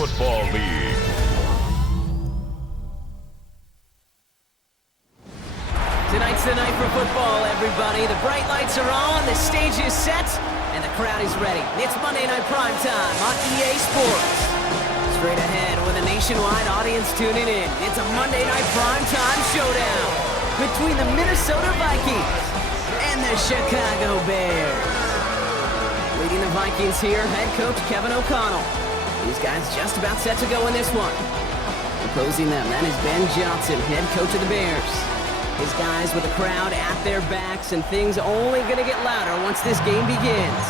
Football League. Tonight's the night for football, everybody. The bright lights are on, the stage is set, and the crowd is ready. It's Monday Night Primetime on EA Sports. Straight ahead with a nationwide audience tuning in. It's a Monday Night Primetime showdown between the Minnesota Vikings and the Chicago Bears. Leading the Vikings here, head coach Kevin O'Connell. These guys just about set to go in this one. Opposing them, that is Ben Johnson, head coach of the Bears. His guys with the crowd at their backs, and things only going to get louder once this game begins.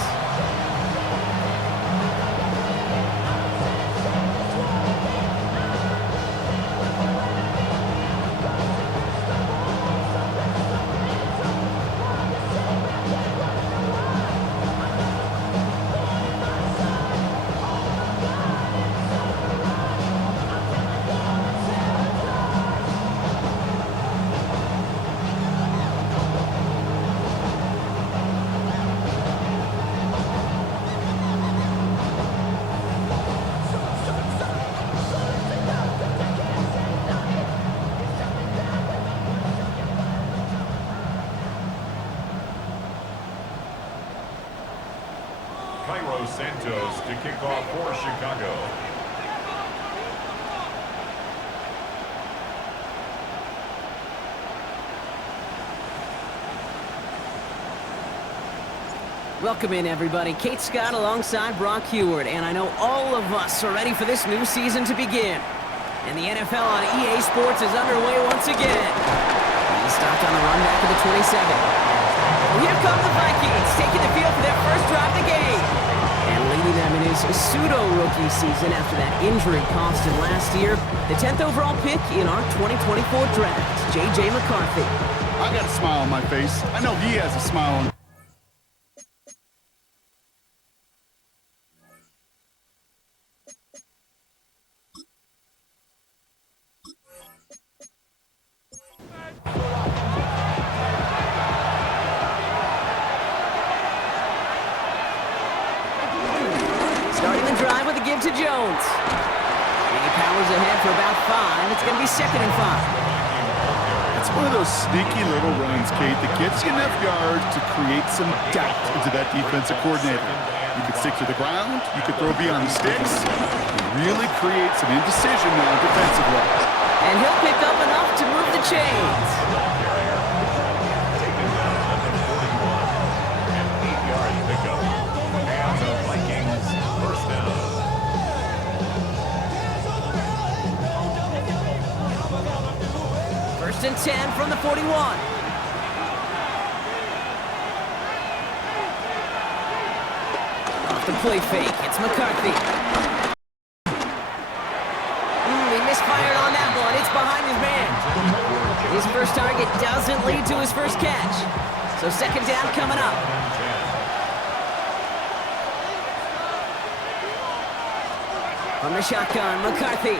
Santos to kick off for Chicago. Welcome in, everybody. Kate Scott alongside Brock Heward, and I know all of us are ready for this new season to begin. And the NFL on EA Sports is underway once again. He stopped on the run back of the 27. Well, here come the Vikings, taking the field for their first drive of the game. And leading them in his pseudo-rookie season after that injury cost him last year, the 10th overall pick in our 2024 draft, J.J. McCarthy. I got a smile on my face. I know he has a smile on. Starting the drive with a give to Jones. And he powers ahead for about 5. It's going to be 2nd and 5. It's one of those sneaky little runs, Kate, that gets you enough yards to create some doubt into that defensive coordinator. You could stick to the ground, you could throw beyond the sticks, and really create some indecision now defensively. And he'll pick up enough to move the chains. First and 10 from the 41. Off the play fake, it's McCarthy. He misfired on that one. It's behind his man. His first target doesn't lead to his first catch. So 2nd down coming up. From the shotgun, McCarthy.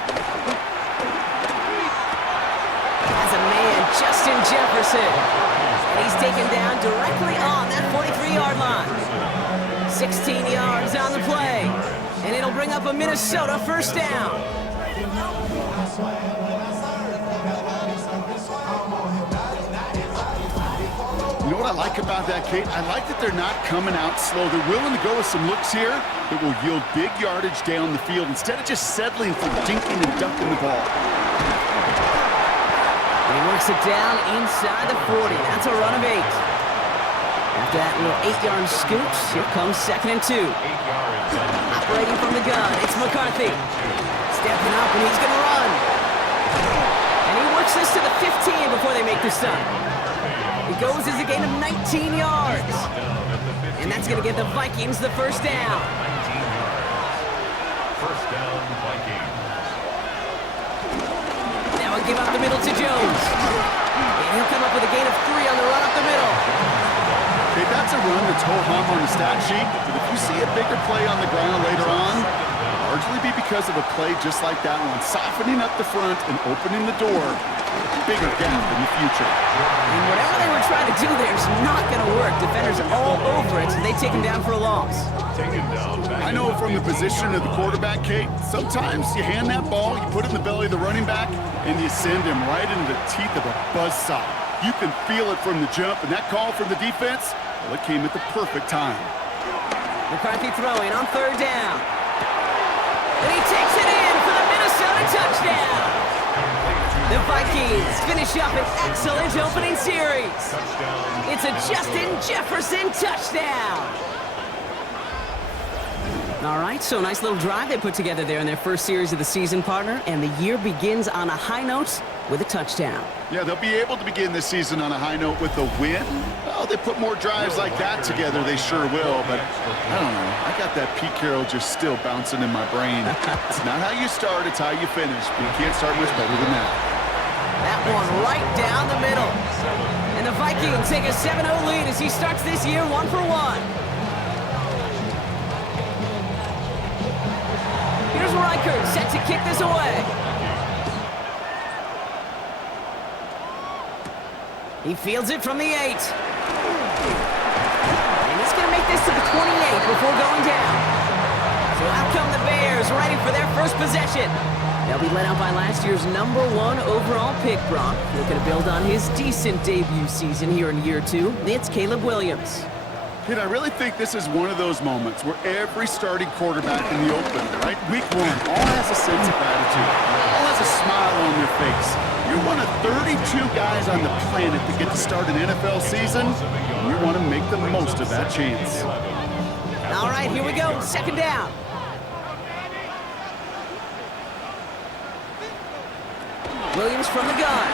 Has a man, Justin Jefferson. And he's taken down directly on that 43-yard line. 16 yards on the play. And it'll bring up a Minnesota first down. You know what I like about that, Kate? I like that they're not coming out slow. They're willing to go with some looks here that will yield big yardage down the field instead of just settling for dinking and ducking the ball. And he works it down inside the 40. That's a run of 8. After that little 8-yard scoot, here comes 2nd and 2. Operating from the gun, it's McCarthy. Stepping up, and he's going to run. And he works this to the 15 before they make the stop. He goes as a gain of 19 yards. And that's going to give the Vikings the first down. First down, Vikings. Now a give up the middle to Jones. And he'll come up with a gain of 3 on the run up the middle. Okay, that's a run that's ho-hum on the stat sheet, but if you see a bigger play on the ground later on, largely be because of a play just like that one, softening up the front and opening the door. Bigger gap in the future. And whatever they were trying to do there is not going to work. Defenders are all over it, so they take him down for a loss. Taken down. I know from the position of the quarterback, Kate, sometimes you hand that ball, you put it in the belly of the running back, and you send him right into the teeth of a buzzsaw. You can feel it from the jump, and that call from the defense, well, it came at the perfect time. McCarthy throwing on 3rd down. And he takes it in for the Minnesota touchdown. The Vikings finish up an excellent opening series. It's a Justin Jefferson touchdown. All right, so nice little drive they put together there in their first series of the season, partner, and the year begins on a high note with a touchdown. Yeah, they'll be able to begin this season on a high note with a win. Oh, they put more drives like that together, they sure will, but I don't know. I got that Pete Carroll just still bouncing in my brain. It's not how you start, it's how you finish, but you can't start much better than that. That one right down the middle. And the Vikings take a 7-0 lead as he starts this year 1-for-1. Here's Reichert set to kick this away. He fields it from the 8. And he's going to make this to the 28 before going down. So out come the Bears, ready for their first possession. They'll be led out by last year's #1 overall pick, Brock. Looking to build on his decent debut season here in year 2. It's Caleb Williams. Kid, I really think this is one of those moments where every starting quarterback in the open, right? Week 1, all has a sense of gratitude, all has a smile on their face. You're one of 32 guys on the planet that get to start an NFL season, and you want to make the most of that chance. All right, here we go, 2nd down. Williams from the gun.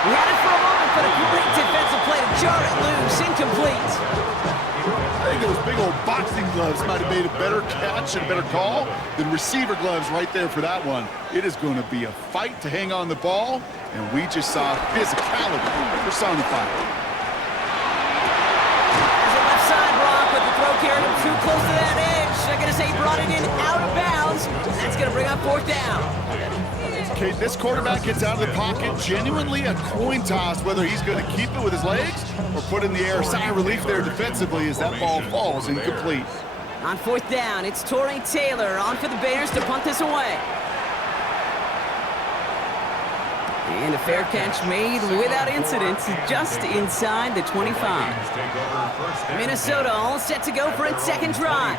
We had it for a moment, but a great defensive play to jar it loose, incomplete. I think those big old boxing gloves might have made a better catch and a better call than receiver gloves right there for that one. It is going to be a fight to hang on the ball, and we just saw physicality personified. There's a left side block, but the throw carried him too close to that edge. I'm going to say he brought it in out of bounds, and that's going to bring up 4th down. Okay, this quarterback gets out of the pocket, genuinely a coin toss whether he's going to keep it with his legs or put it in the air. Sigh of relief there defensively as that ball falls incomplete. On 4th down, it's Torrey Taylor on for the Bears to punt this away. And a fair catch made without incident, just inside the 25. Minnesota all set to go for its 2nd drive.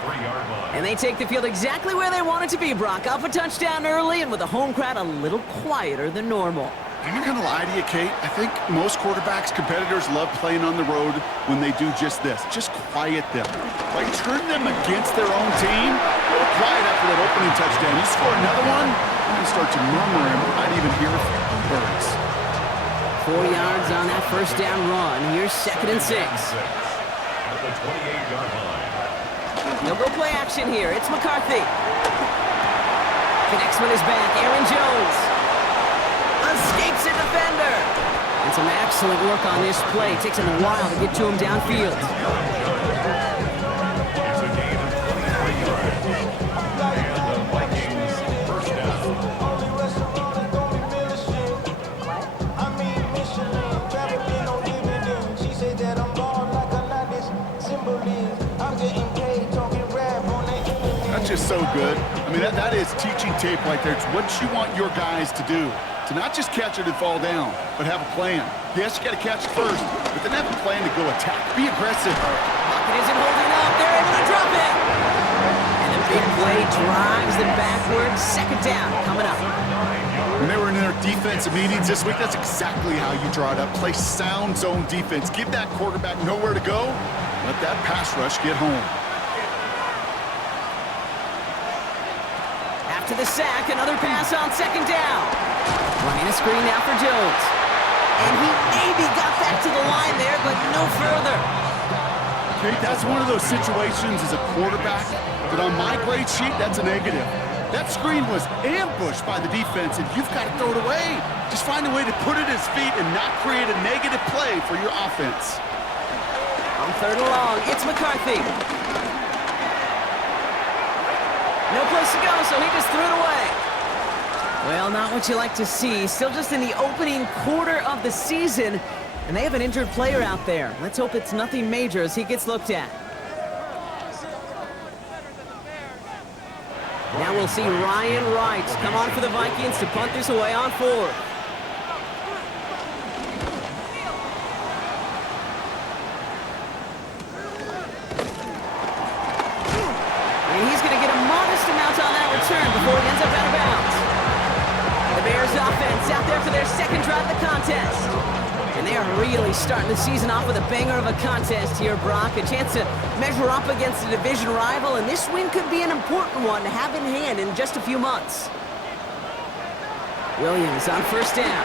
And they take the field exactly where they want it to be, Brock. Up a touchdown early and with a home crowd a little quieter than normal. I'm not going to lie to you, Kate. I think most quarterbacks, competitors love playing on the road when they do just this. Just quiet them. Like, turn them against their own team. A little quiet after that opening touchdown. You score another one, you can start to murmur and not even hear birds. 4 yards on that 1st down run. Here's 2nd and 6. At the 28-yard line. They'll go play action here. It's McCarthy. Connects with his back. Aaron Jones. Escapes a defender. And some excellent work on this play. Takes him a while to get to him downfield. It's a gain of 23 yards. And the Vikings 1st down. That's just so good. I mean, that is teaching tape right there. It's what you want your guys to do. To not just catch it and fall down, but have a plan. Yes, you got to catch it first, but then have a plan to go attack. Be aggressive. Pocket isn't holding up. They're able to drop it. And the big play drives them backwards. 2nd down coming up. When they were in their defensive meetings this week, that's exactly how you draw it up. Play sound zone defense. Give that quarterback nowhere to go. Let that pass rush get home. After the sack, another pass on 2nd down. Running a screen now for Jones. And he maybe got that to the line there, but no further. Okay, that's one of those situations as a quarterback that on my grade sheet, that's a negative. That screen was ambushed by the defense, and you've got to throw it away. Just find a way to put it at his feet and not create a negative play for your offense. On 3rd and long, it's McCarthy. place to go, so he just threw it away. Well, not what you like to see. Still just in the opening quarter of the season, and they have an injured player out there. Let's hope it's nothing major as he gets looked at. Now we'll see Ryan Wright come on for the Vikings to punt this away on 4th. And he's going to get a modest amount on that return before he ends up out of bounds. The Bears offense out there for their second drive of the contest. And they are really starting the season off with a banger of a contest here, Brock. A chance to measure up against a division rival, and this win could be an important one to have in hand in just a few months. Williams on first down.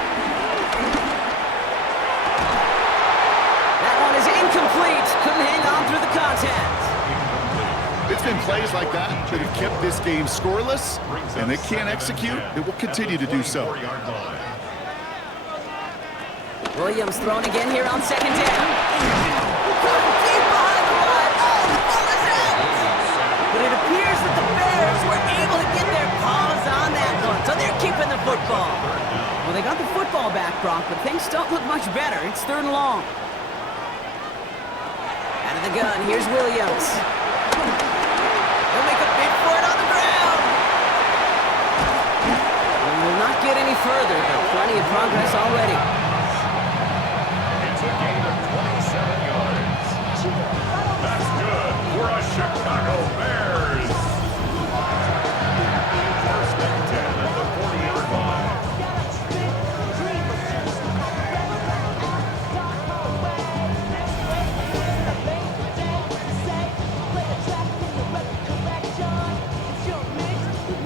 That one is incomplete. Couldn't hang on through the contact. It's been plays like that that have kept this game scoreless, and they can't execute. It will continue to do so. Williams thrown again here on second down. Deep behind the line. Oh, the ball is out! But it appears that the Bears were able to get their paws on that one, so they're keeping the football. Well, they got the football back, Brock, but things don't look much better. It's 3rd and long. Out of the gun, here's Williams. He'll make a bid for it on the ground. We will not get any further, but plenty of progress already. It's a gain of 27 yards. That's good for a Chicago Bears. First and 10 at the 40-yard line.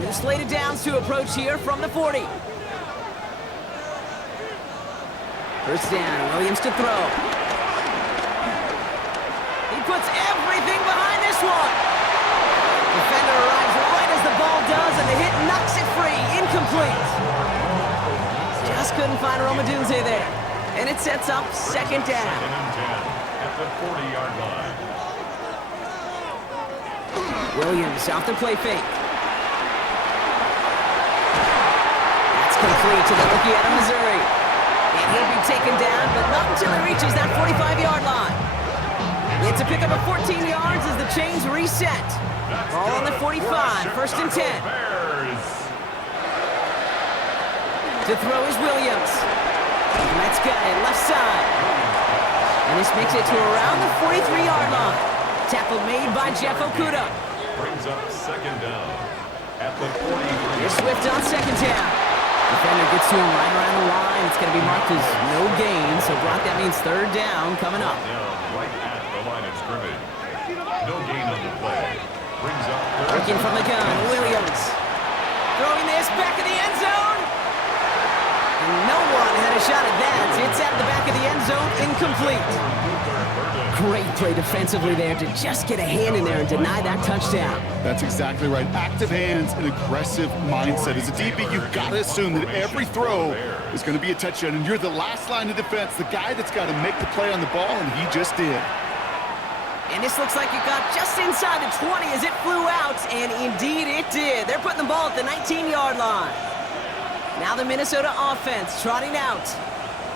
New slated downs to approach here from the 40. First down, Williams to throw. He puts everything behind this one. Defender arrives right as the ball does, and the hit knocks it free. Incomplete. Just couldn't find Romadunze there. And it sets up second down. 2nd and 10 at the 40-yard line. Williams off the play fake. That's complete to the rookie out of Missouri. And he'll be taken down, but not until he reaches that 45-yard line. It's a pickup of 14 yards as the chains reset. Ball on the 45, 1st and 10. To throw is Williams. And that's got it, left side. And this makes it to around the 43-yard line. Tackle made by Jeff Okuda. Brings up 2nd down at the 43. Here's Swift on second down. Defender gets to him right around the line. It's going to be marked as no gain, so Brock, that means 3rd down coming up. Down right at the line of scrimmage. No gain on the play. Brings up 3rd. Working from the gun, Williams. Throwing this back in the end zone. And no one had a shot at that. It's at the back of the end zone, incomplete. Great play defensively there to just get a hand in there and deny that touchdown. That's exactly right. Active hands and aggressive mindset. As a DB, you've got to assume that every throw is going to be a touchdown, and you're the last line of defense, the guy that's got to make the play on the ball, and he just did. And this looks like it got just inside the 20 as it flew out, and indeed it did. They're putting the ball at the 19-yard line. Now the Minnesota offense trotting out.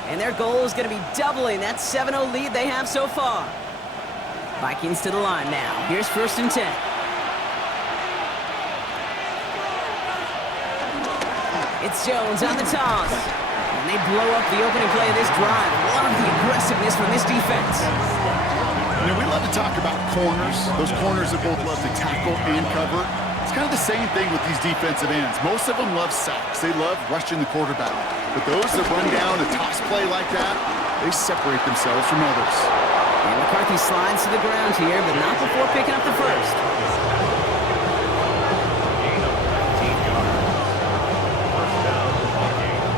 And their goal is going to be doubling that 7-0 lead they have so far. Vikings to the line now. Here's 1st and 10. It's Jones on the toss. And they blow up the opening play of this drive. Love the aggressiveness from this defense. You know, we love to talk about corners. Those corners that both love to tackle and cover. It's kind of the same thing with these defensive ends. Most of them love sacks. They love rushing the quarterback. But those that run down a toss play like that, they separate themselves from others. And McCarthy slides to the ground here, but not before picking up the first. Gain of 19 yards. First down, Vikings.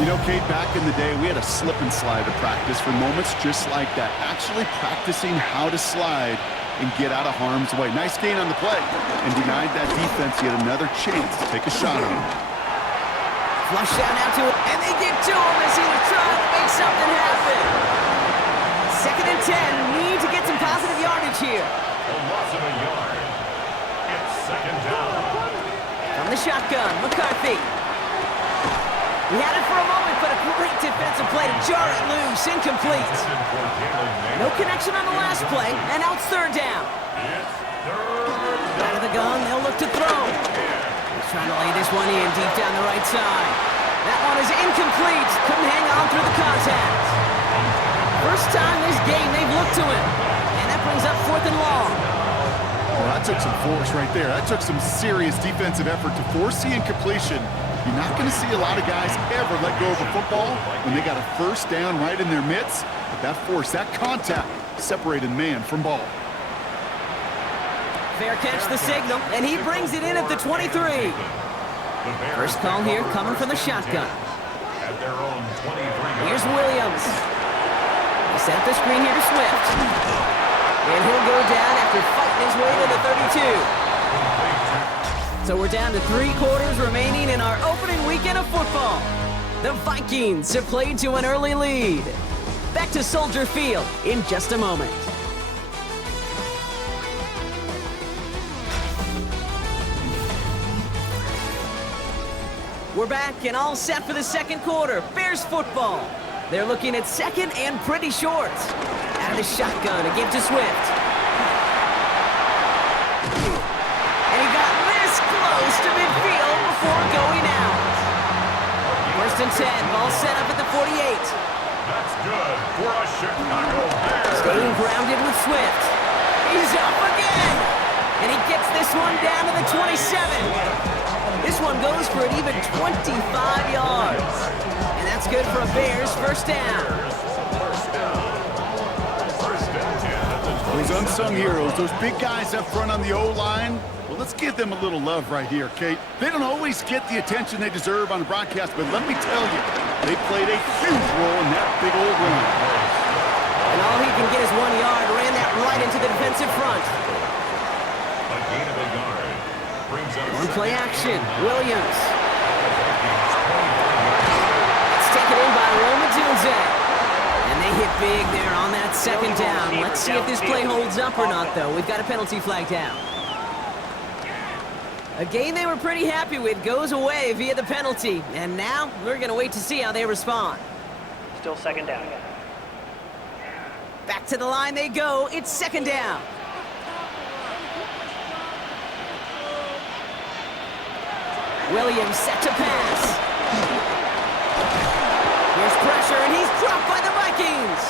You know, Kate, back in the day, we had a slip and slide to practice for moments just like that. Actually practicing how to slide and get out of harm's way. Nice gain on the play, and denied that defense yet another chance to take a shot on him. Flush down out to him, and they get to him as he was trying to make something happen. 2nd and 10, need to get some positive yardage here. A loss of a yard. It's second down. From the shotgun, McCarthy. He had it for a moment, but a great defensive play to jar it loose. Incomplete. No connection on the last play, and now it's third down. It's third. Out of the gun, they'll look to throw. He's trying to lay this one in deep down the right side. That one is incomplete. Couldn't hang on through the contact. First time this game they've looked to him. And that brings up fourth and long. Well, that took some force right there. That took some serious defensive effort to force the incompletion. You're not going to see a lot of guys ever let go of a football when they got a first down right in their midst. But that force, that contact, separated man from ball. Fair catch the signal, and he brings it in at the 23. First call here coming from the shotgun. At their own 23. Here's Williams. He set up the screen here to Swift. And he'll go down after fighting his way to the 32. So we're down to 3 quarters remaining in our opening weekend of football. The Vikings have played to an early lead. Back to Soldier Field in just a moment. We're back and all set for the second quarter. Bears football. They're looking at second and pretty short. Out of the shotgun, a give to Swift. And he got this close to midfield before going out. First and 10, ball set up at the 48. That's good for a Chicago Bears. Staying grounded with Swift. He's up again. And he gets this one down to the 27. This one goes for an even 25 yards. And that's good for a Bears first down. Those unsung heroes, those big guys up front on the O-line, well, let's give them a little love right here, Kate. They don't always get the attention they deserve on the broadcast, but let me tell you, they played a huge role in that big old run. And all he can get is 1 yard, ran that right into the defensive front. A gain of a yard. Brings up On play action, Williams. It's taken in by Roma Tunze. And they hit big there on that second down. Let's see if this play holds up or not, though. We've got a penalty flag down. A game they were pretty happy with goes away via the penalty. And now we're going to wait to see how they respond. Still second down. Back to the line they go. It's second down. Williams set to pass. Here's pressure, and he's dropped by the Vikings.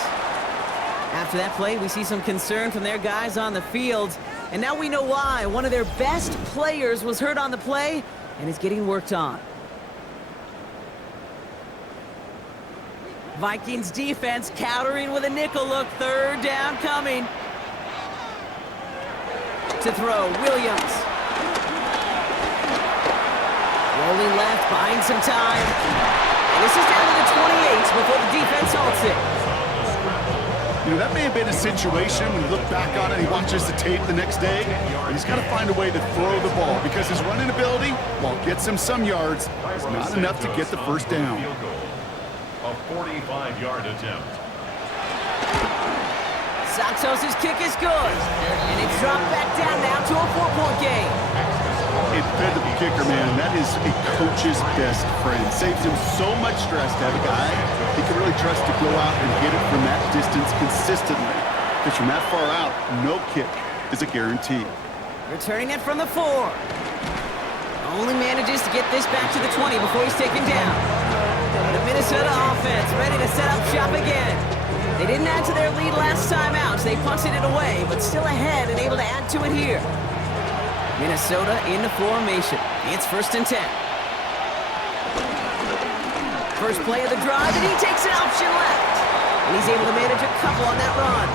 After that play, we see some concern from their guys on the field. And now we know why. One of their best players was hurt on the play and is getting worked on. Vikings defense countering with a nickel look. Third down coming. To throw, Williams. Rolling left, buying some time. And this is down to the 28 before the defense halts it. You know, that may have been a situation when you look back on it, he watches the tape the next day, and he's got to find a way to throw the ball because his running ability, while it gets him some yards, is not enough to get the first down. A 45-yard attempt. Santos' kick is good. And it's dropped back down now to a 4-point game. A dependable kicker, man, that is a coach's best friend. Saves him so much stress to have a guy he can really trust to go out and hit it from that distance consistently. Because from that far out, no kick is a guarantee. Returning it from the 4. Only manages to get this back to the 20 before he's taken down. The Minnesota offense ready to set up shop again. They didn't add to their lead last time out, so they punted it away, but still ahead and able to add to it here. Minnesota in the formation. It's first and 10. First play of the drive, and he takes an option left. And he's able to manage a couple on that run.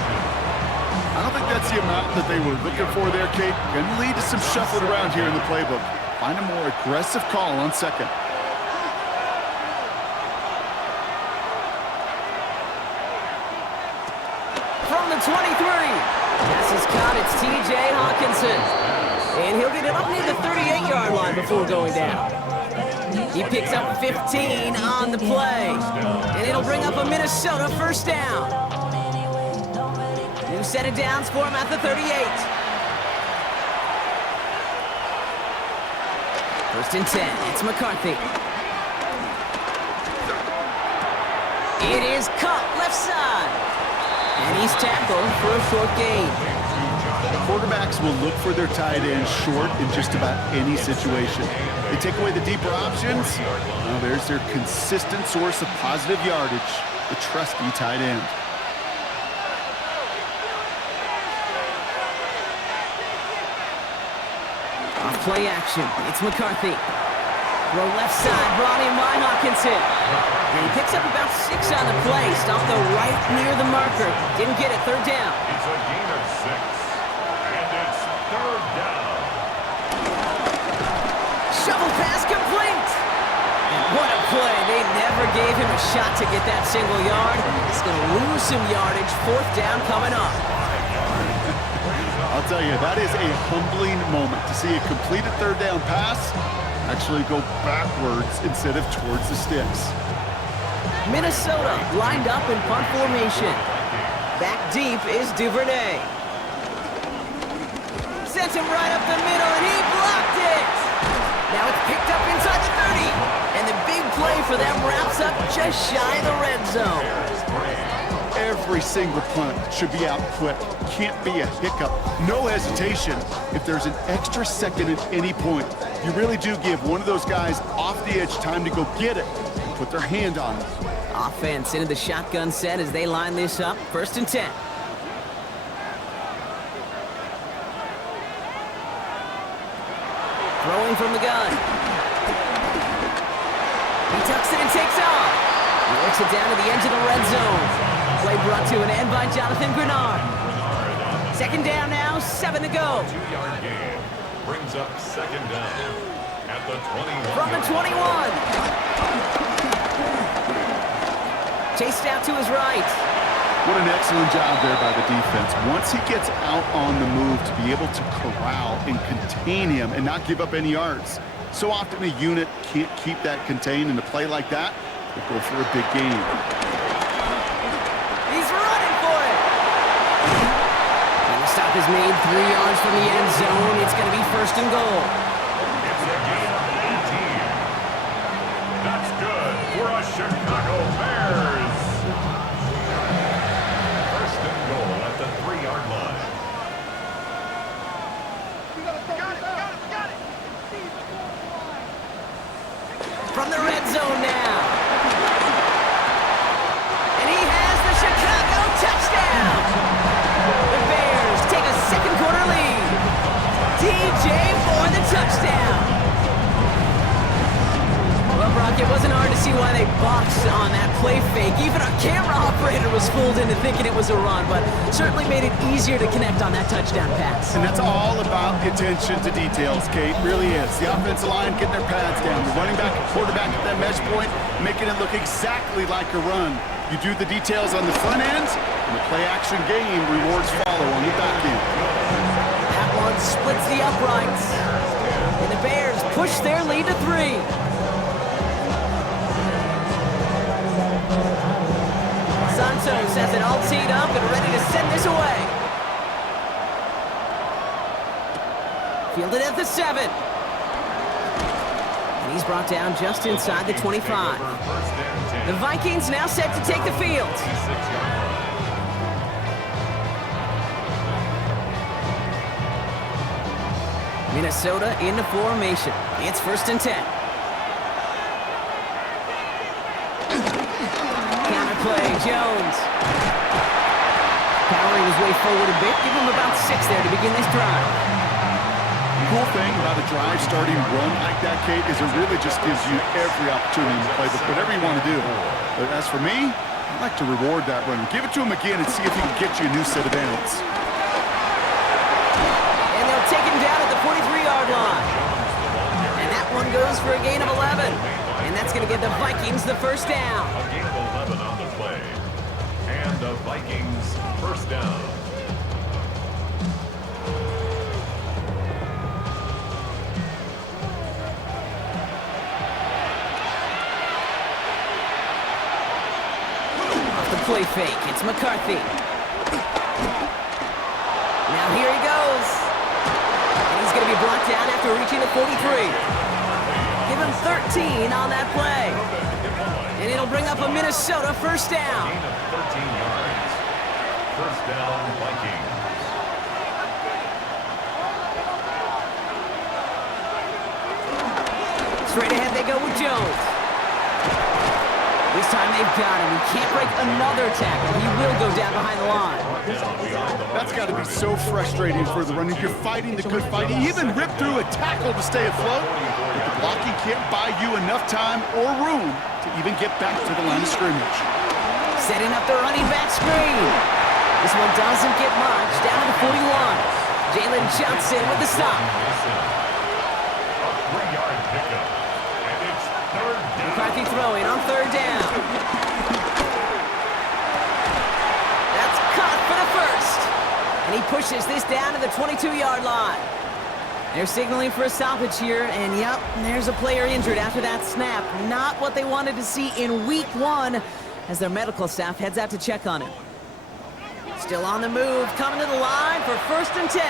I don't think that's the amount that they were looking for there, Kate. Going to lead to some shuffling around here in the playbook. Find a more aggressive call on second. From the 23. Pass is caught. It's T.J. Hawkinson. And he'll get it up near the 38-yard line before going down. He picks up 15 on the play. And it'll bring up a Minnesota first down. New set of downs for him at the 38. First and 10. It's McCarthy. It is caught left side. And he's tackled for a short gain. Quarterbacks will look for their tight end short in just about any situation. They take away the deeper options. Well, there's their consistent source of positive yardage, the trusty tight end. Off play action. It's McCarthy. Throw left side, brought in by Hawkinson. And he picks up about 6 on the play. Stopped though right near the marker. Didn't get it. Third down. It's a gain of 6. And it's third down. Shovel pass complete. And what a play. They never gave him a shot to get that single yard. He's going to lose some yardage. Fourth down coming up. I'll tell you, that is a humbling moment to see a completed third down pass actually go backwards instead of towards the sticks. Minnesota lined up in punt formation. Back deep is Duvernay. Sends him right up the middle, and he blocked it. Now it's picked up inside the 30. And the big play for them wraps up just shy of the red zone. Every single punt should be out quick. Can't be a hiccup. No hesitation. If there's an extra second at any point, you really do give one of those guys off the edge time to go get it and put their hand on it. Offense into the shotgun set as they line this up. First and 10. Throwing from the gun. He tucks it and takes off. He works it down to the edge of the red zone. Play brought to an end by Jonathan Grenard. Second down now, 7 to go. 2-yard gain brings up second down at the 21. From the 21. Chased out to his right. What an excellent job there by the defense. Once he gets out on the move, to be able to corral and contain him and not give up any yards. So often a unit can't keep that contained, and a play like that will go for a big gain. He's running for it. And the stop is made 3 yards from the end zone. It's going to be first and goal. It's a gain of 18. That's good for a Chicago Bears. First and goal at the 3-yard line. From the red zone now. And he has the Chicago touchdown. The Bears take a second quarter lead. DJ for the touchdown. Well, Brock, it wasn't hard to see why they boxed on that play fake. Even our camera operator was fooled into thinking it was a run, but certainly made it easier to connect on that touchdown pass. And that's all about attention to details, Kate. Really is. The offensive line getting their pads down. The running back and quarterback at that mesh point, making it look exactly like a run. You do the details on the front end, and the play-action game rewards follow on the back end. That one splits the uprights. And the Bears push their lead to 3. Santos has it all teed up and ready to send this away. Fielded at the 7. And he's brought down just inside the 25. The Vikings now set to take the field. Minnesota into formation. It's first and 10. Counterplay, Jones. Powering his way forward a bit. Give him about 6 there to begin this drive. The cool thing about a drive starting run like that, Kate, is it really just gives you every opportunity to play whatever you want to do. But as for me, I like to reward that run. Give it to him again and see if he can get you a new set of downs. And they'll take him down at the 43-yard line. And that one goes for a gain of 11. And that's going to give the Vikings the first down. A gain of 11 on the play. And the Vikings first down. Play fake. It's McCarthy. Now here he goes. And he's going to be brought down after reaching the 43. them 13 on that play. And it'll bring up a Minnesota first down. Gain of 13 yards. First down, Vikings. Straight ahead they go with Jones. This time they've got him. He can't break another tackle. He will go down behind the line. That's got to be so frustrating for the runner. You're fighting the good fight. You even ripped through a tackle to stay afloat. But the blocking can't buy you enough time or room to even get back to the line of scrimmage. Setting up the running back screen. This one doesn't get much. Down to the 41. Jalen Johnson with the stop. A 3-yard pickup. And it's third down. McCarthy throwing on third down. That's caught for the first. And he pushes this down to the 22-yard line. They're signaling for a stoppage here, and yep, there's a player injured after that snap. Not what they wanted to see in week 1 as their medical staff heads out to check on him. Still on the move, coming to the line for first and 10.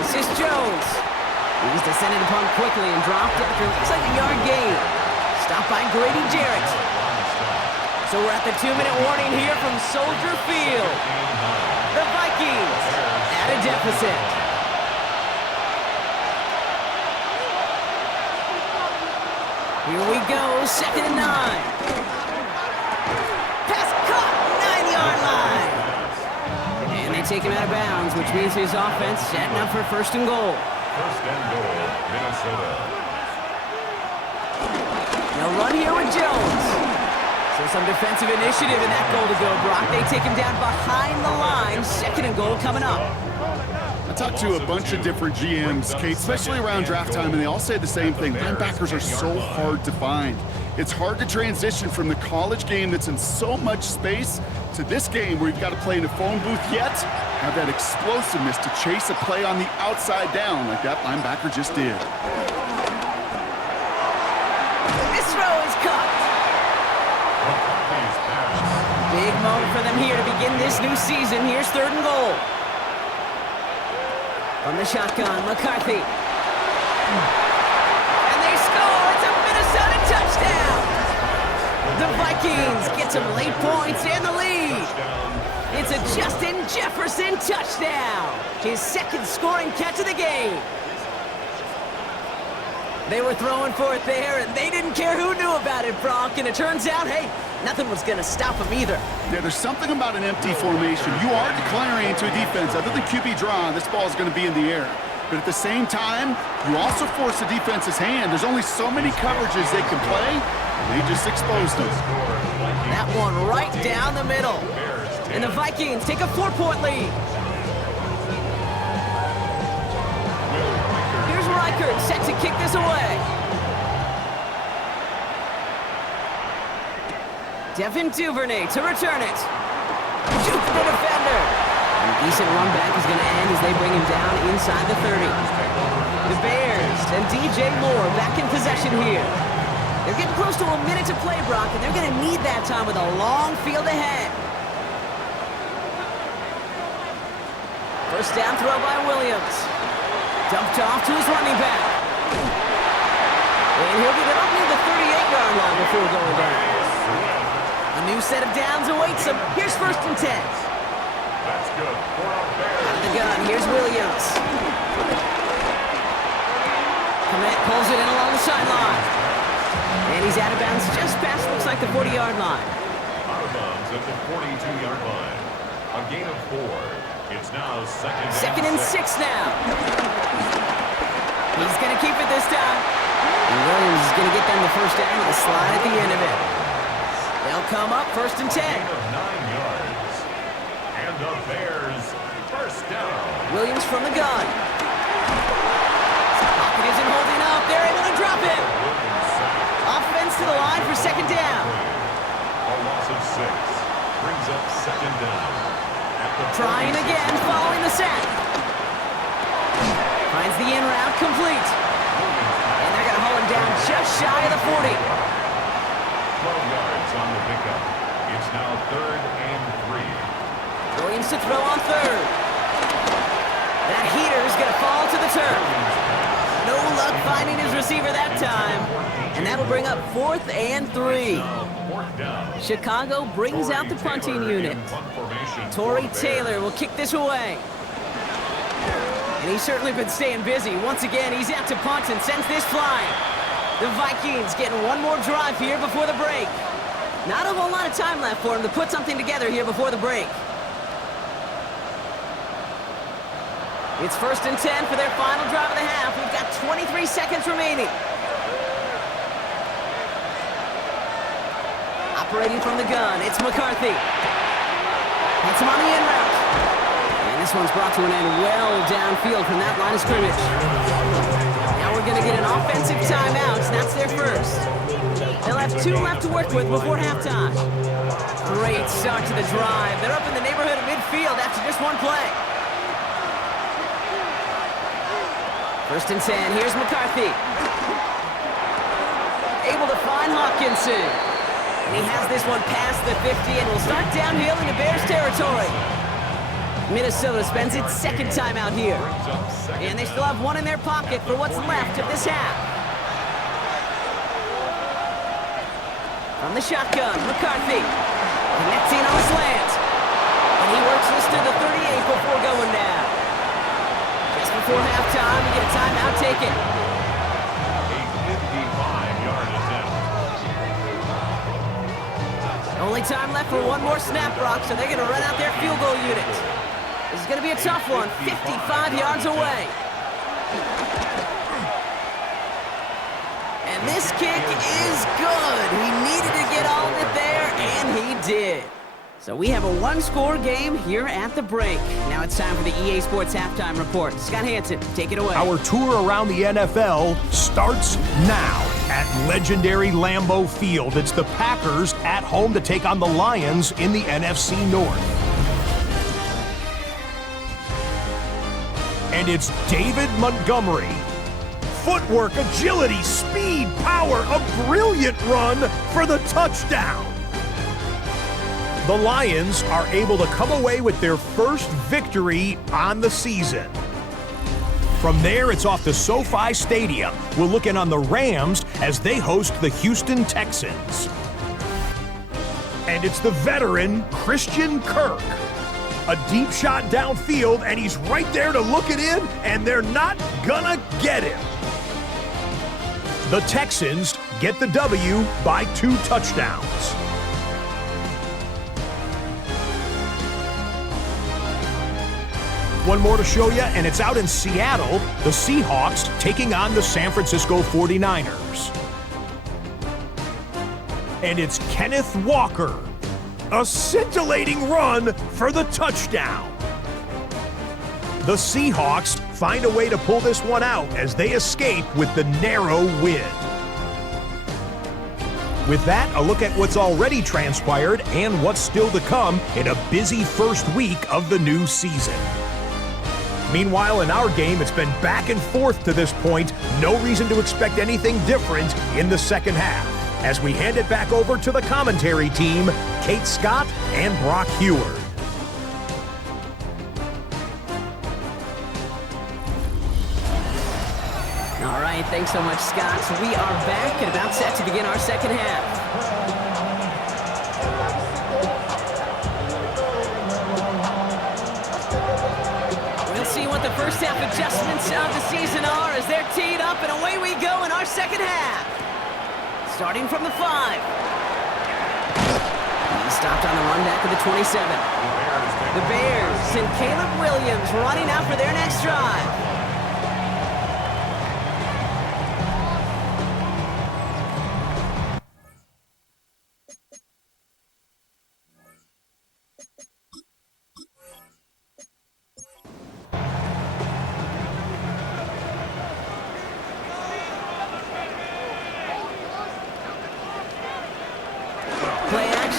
This is Jones. He was descended upon quickly and dropped after looks like a yard gain. Stopped by Grady Jarrett. So we're at the 2-minute warning here from Soldier Field. The Vikings at a deficit. Here we go, 2nd and 9. Pass caught, 9-yard line. And they take him out of bounds, which means his offense setting up for first and goal. First and goal, Minnesota. They'll run here with Jones. So some defensive initiative in that goal to go, Brock. They take him down behind the line. 2nd and goal coming up. I talked to a bunch of different GMs, Kate, especially around draft time, and they all say the same thing. Linebackers are so hard to find. It's hard to transition from the college game that's in so much space to this game where you've got to play in a phone booth, yet have that explosiveness to chase a play on the outside down like that linebacker just did. This throw is caught. Big moment for them here to begin this new season. Here's 3rd and goal. From the shotgun, McCarthy. And they score! It's a Minnesota touchdown! The Vikings get some late points and the lead. It's a Justin Jefferson touchdown. His 2nd scoring catch of the game. They were throwing for it there, and they didn't care who knew about it, Brock. And it turns out, hey, nothing was going to stop them either. Yeah, there's something about an empty formation. You are declaring to a defense, other than QB draw, this ball is going to be in the air. But at the same time, you also force the defense's hand. There's only so many coverages they can play, and they just exposed them. That one right down the middle. And the Vikings take a 4-point lead. Here's Reichert set to kick this away. Devin Duvernay to return it. Juke the defender. And a decent run back is going to end as they bring him down inside the 30. The Bears and DJ Moore back in possession here. They're getting close to a minute to play, Brock, and they're going to need that time with a long field ahead. First down throw by Williams. Dumped off to his running back. And he'll get it up near the 38-yard line before going down. A new set of downs awaits him. Here's 1st and 10. That's good. Out of the gun, here's Williams. Komet pulls it in along the sideline. And he's out of bounds just past, looks like, the 40-yard line. Out of bounds at the 42-yard line. A gain of 4. It's now 2nd and 6 now. He's going to keep it this time. And Williams is going to get them the first down with a slide at the end of it. They'll come up 1st and 10. Gain of 9 yards. And the Bears first down. Williams from the gun. Pocket isn't holding up. They're able to drop it. Offense to the line for 2nd down. A loss of 6 brings up 2nd down. Trying again following the sack. Finds the in route complete. And they're going to haul him down just shy of the 40. 12 yards on the pickup. It's now 3rd and 3. Williams to throw on 3rd. That heater is going to finding his receiver that time. And that'll bring up 4th and 3. Chicago brings out the punting unit. Torrey Taylor will kick this away. And he's certainly been staying busy. Once again, he's out to punt and sends this flying. The Vikings getting one more drive here before the break. Not a whole lot of time left for him to put something together here before the break. It's 1st and 10 for their final drive of the half. We've got 23 seconds remaining. Operating from the gun, it's McCarthy. That's him on the in route. And this one's brought to an end well downfield from that line of scrimmage. Now we're going to get an offensive timeout. That's their first. They'll have 2 left to work with before halftime. Great start to the drive. They're up in the neighborhood of midfield after just one play. 1st and 10. Here's McCarthy. Able to find Hawkinson. And he has this one past the 50 and will start downhill into Bears territory. Minnesota spends its 2nd timeout here. And they still have 1 in their pocket for what's left of this half. From the shotgun, McCarthy. Connecting on the slant. And he works this to the 38 before going down. Just before halftime, we get a timeout taken. A 55-yard attempt. Only time left for one more snap, Brock, so they're going to run out their field goal unit. This is going to be a tough one, 55 yards away. And this kick is good. He needed to get all of it there, and he did. So we have a 1-score game here at the break. Now it's time for the EA Sports Halftime Report. Scott Hansen, take it away. Our tour around the NFL starts now at legendary Lambeau Field. It's the Packers at home to take on the Lions in the NFC North. And it's David Montgomery. Footwork, agility, speed, power, a brilliant run for the touchdown. The Lions are able to come away with their first victory on the season. From there, it's off to SoFi Stadium. We're looking on the Rams as they host the Houston Texans. And it's the veteran Christian Kirk. A deep shot downfield, and he's right there to look it in, and they're not gonna get him. The Texans get the W by 2 touchdowns. One more to show you, and it's out in Seattle, the Seahawks taking on the San Francisco 49ers. And it's Kenneth Walker. A scintillating run for the touchdown. The Seahawks find a way to pull this one out as they escape with the narrow win. With that, a look at what's already transpired and what's still to come in a busy first week of the new season. Meanwhile, in our game, it's been back and forth to this point. No reason to expect anything different in the second half. As we hand it back over to the commentary team, Kate Scott and Brock Heward. All right, thanks so much, Scott. So we are back and about set to begin our second half. What the first half adjustments of the season are as they're teed up, and away we go in our second half. Starting from the 5. He stopped on the run back of the 27. The Bears and Caleb Williams running out for their next drive.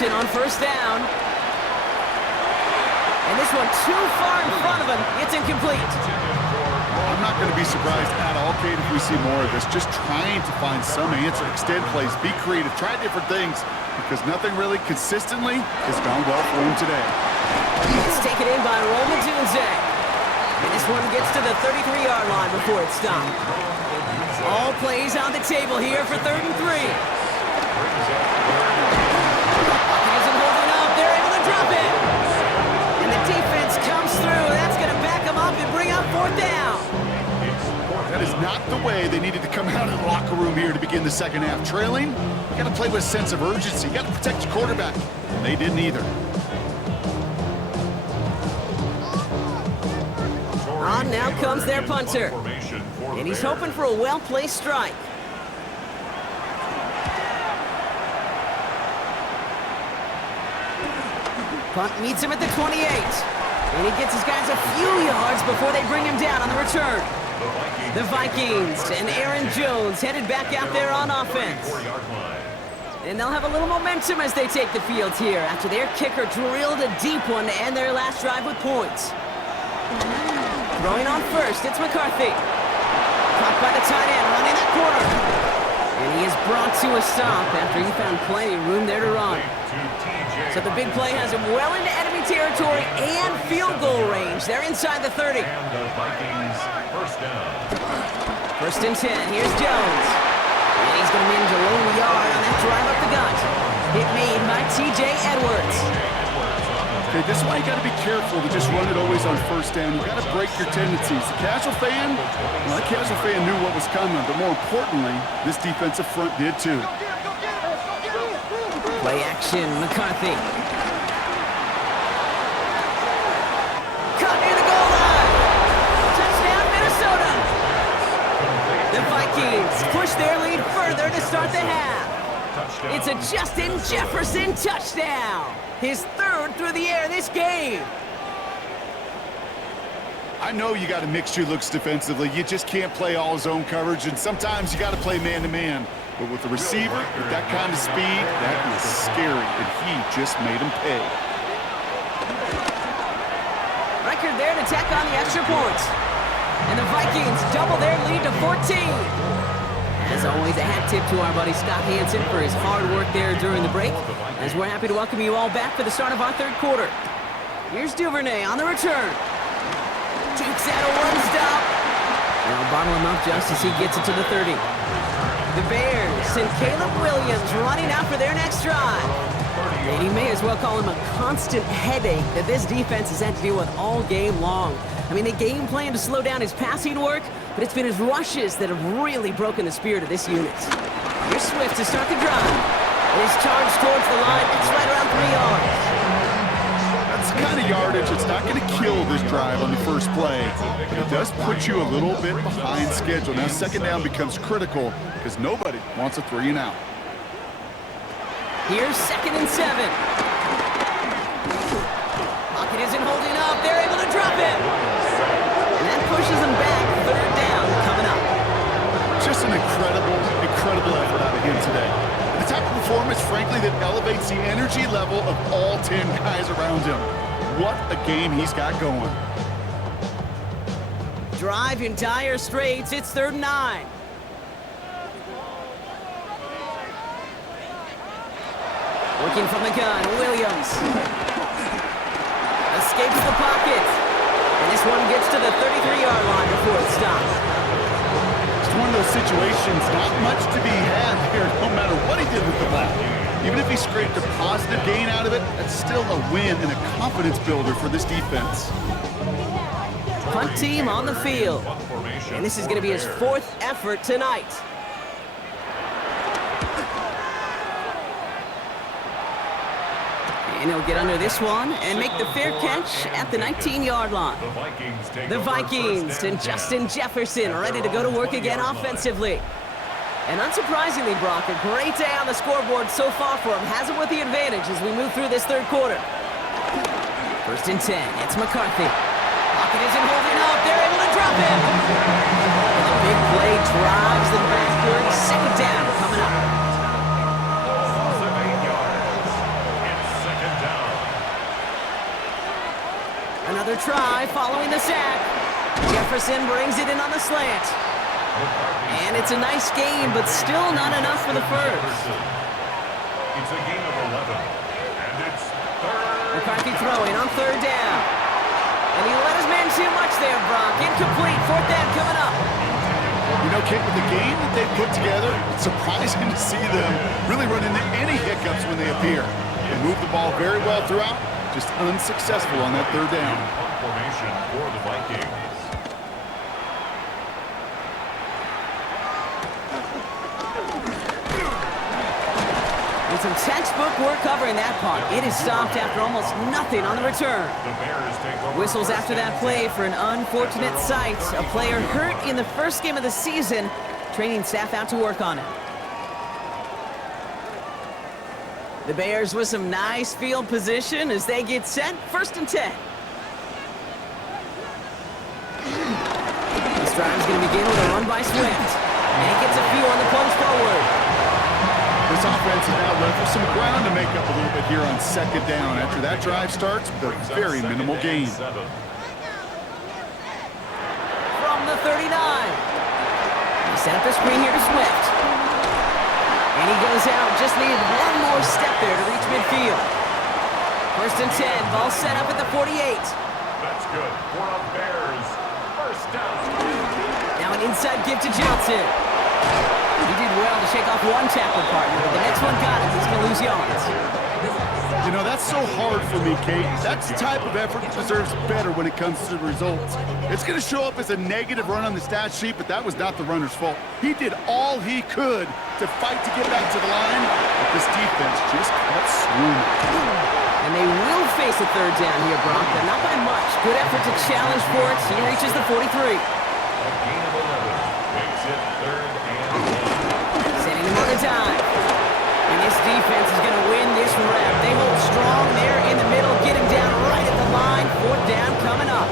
On first down. And this one too far in front of him. It's incomplete. I'm not going to be surprised at all, Kate, if we see more of this. Just trying to find some answer, extend plays, be creative, try different things, because nothing really consistently has gone well for him today. It's taken in by Rome Odunze. And this one gets to the 33-yard line before it's stopped. All plays on the table here for 3rd and 3. Pocket isn't holding up. They're able to drop it. And the defense comes through. That's going to back them up and bring up 4th down. That is not the way they needed to come out of the locker room here to begin the second half. Trailing, you got to play with a sense of urgency. You got to protect your quarterback. And they didn't either. On now comes their punter. And he's hoping for a well-placed strike. Punt meets him at the 28. And he gets his guys a few yards before they bring him down on the return. The Vikings and Aaron Jones headed back out there on offense. And they'll have a little momentum as they take the field here after their kicker drilled a deep one to end their last drive with points. Throwing on first, it's McCarthy. Caught by the tight end, running that corner. And he is brought to a stop after he found plenty of room there to run. So the big play has him well into enemy territory and field goal range. They're inside the 30. And the Vikings first down. 1st and 10, here's Jones. And he's going to manage a lone yard on that drive up the gut. Hit made by T.J. Edwards. Okay, this is why you got to be careful to just run it always on 1st down. You got to break your tendencies. The casual fan, well, that casual fan knew what was coming, but more importantly, this defensive front did too. Play action, McCarthy. Cut near the goal line. Touchdown, Minnesota. The Vikings push their lead further to start the half. It's a Justin Jefferson touchdown. His 3rd through the air this game. I know you got to mix your looks defensively. You just can't play all zone coverage, and sometimes you got to play man-to-man. But with the receiver, with that kind of speed, that is scary, and he just made him pay. Record there to tack on the extra points. And the Vikings double their lead to 14. As always, a hat tip to our buddy Scott Hansen for his hard work there during the break, as we're happy to welcome you all back for the start of our 3rd quarter. Here's Duvernay on the return. Jukes out a one-stop. Now bottle him up just as he gets it to the 30. The Bears and Caleb Williams running out for their next drive. And you may as well call him a constant headache that this defense has had to deal with all game long. I mean, they game plan to slow down his passing work, but it's been his rushes that have really broken the spirit of this unit. Here's Swift to start the drive. And his charge towards the line, it's right around 3 yards. That's the kind of yardage that's not going to kill this drive on the first play, but it does put you a little bit behind schedule. Now 2nd down becomes critical because nobody wants a 3 and out. Here's 2nd and 7. Pocket isn't holding up. They're able to drop it. And that pushes them back. 3rd down coming up. Just an incredible effort out of him today. The type of performance, frankly, that elevates the energy level of all 10 guys around him. What a game he's got going. Drive in dire straits. It's 3rd and 9. Working from the gun, Williams. Escapes the pocket. And this one gets to the 33-yard line before it stops. It's one of those situations, not much to be had here, no matter what he did with the ball. Even if he scraped a positive gain out of it, that's still a win and a confidence builder for this defense. Punt team on the field. And this is going to be his 4th effort tonight. And he'll get under this one and make the fair catch at the 19-yard line. The Vikings and Justin Jefferson ready to go to work again offensively. And unsurprisingly, Brock, a great day on the scoreboard so far for him. Has him with the advantage as we move through this 3rd quarter. 1st and 10, it's McCarthy. Pocket isn't holding up. They're able to drop him. And the big play drives them backward. 2nd down coming up. Another try following the sack. Jefferson brings it in on the slant. And it's a nice gain, but still not enough for the first. It's a gain of 11, and it's 3rd. McCarthy throwing on 3rd down. And he let his man too much there, Brock. Incomplete, 4th down coming up. You You know, Kate, with the game that they put together, it's surprising to see them really run into any hiccups when they appear. They move the ball very well throughout, just unsuccessful on that third down. Punt formation for the Vikings. With some textbook work covering that punt, it is stopped after almost nothing on the return. The Bears take over. Whistles after that play for an unfortunate sight. A player hurt in the first game of the season. Training staff out to work on it. The Bears with some nice field position as they get set. 1st and 10. This drive is going to begin with a run by Swift. And he gets a few on the punch forward. This offense is now left with some ground to make up a little bit here on 2nd down after that drive starts with a very minimal gain. From the 39. He set up the screen here to Swift. And he goes out, just needed one more step there to reach midfield. 1st and 10, ball set up at the 48. That's good for the Bears. 1st down. Now an inside give to Johnson. He did well to shake off one tackle partner, but the next one got him. He's going to lose yards. You know, that's so hard for me, Kate. That's the type of effort that deserves better when it comes to the results. It's going to show up as a negative run on the stat sheet, but that was not the runner's fault. He did all he could to fight to get back to the line, but this defense just kept swooning. And they will face a 3rd down here, Brock, but not by much. Good effort to challenge for it. He reaches the 43. A gain of 11 makes it 3rd and 1. Setting him on the dive. And this defense is going to win this rep. They hold strong there in the middle, get him down right at the line. 4th down coming up.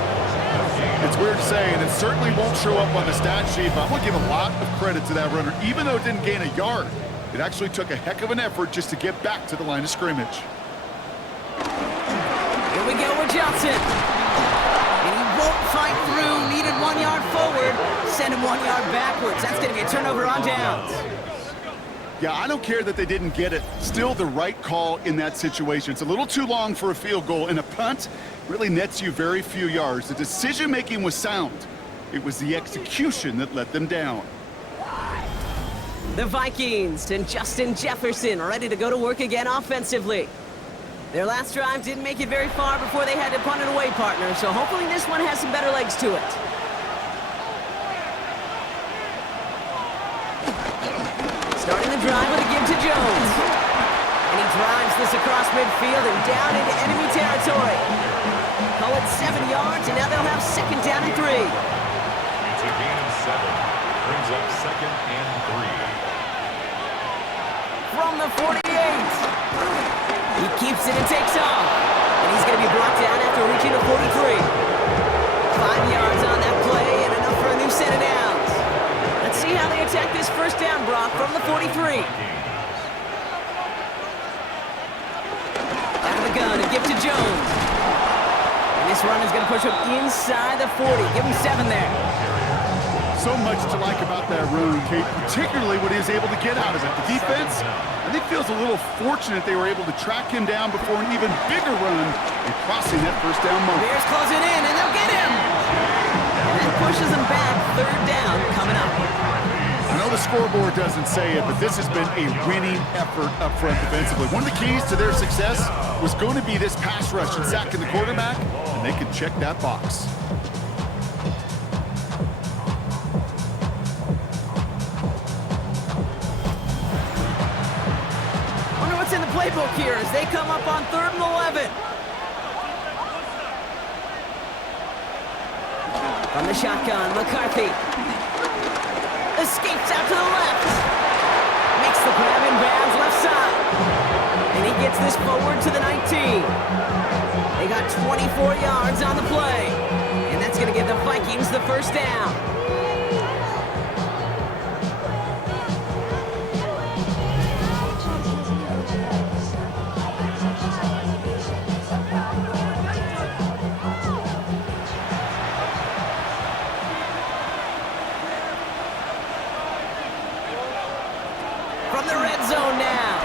It's weird to say, and it certainly won't show up on the stat sheet, but I want to give a lot of credit to that runner. Even though it didn't gain a yard, it actually took a heck of an effort just to get back to the line of scrimmage. Here we go with Johnson. And he won't fight through. Needed 1 yard forward. Send him 1 yard backwards. That's going to be a turnover on downs. Yeah, I don't care that they didn't get it. Still the right call in that situation. It's a little too long for a field goal, and a punt really nets you very few yards. The decision-making was sound. It was the execution that let them down. The Vikings and Justin Jefferson ready to go to work again offensively. Their last drive didn't make it very far before they had to punt it away, partner, so hopefully this one has some better legs to it. Starting the drive with a give to Jones. And he drives this across midfield and down into enemy territory. Call it 7 yards, and now they'll have 2nd down and 3. It's a gain of 7. Brings up 2nd and 3. From the 48. He keeps it and takes off. And he's going to be brought down after reaching the 43. 5 yards on that play and enough for a new set of downs. Let's see how they attack this 1st down, Brock, from the 43. Out of the gun and give to Jones. And this run is going to push him inside the 40. Give him 7 there. So much to like about that run, Kate, particularly what he was able to get out of it. The defense, I think, feels a little fortunate they were able to track him down before an even bigger run and crossing that 1st down mark. Bears closing in, and they'll get him. And that pushes them back. 3rd down coming up. I know the scoreboard doesn't say it, but this has been a winning effort up front defensively. One of the keys to their success was going to be this pass rush and sacking the quarterback, and they can check that box. Wonder what's in the playbook here as they come up on 3rd and 11. From the shotgun, McCarthy. Escapes out to the left. Makes the grab in bounds left side. And he gets this forward to the 19. They got 24 yards on the play. And that's going to give the Vikings the 1st down. From the red zone now.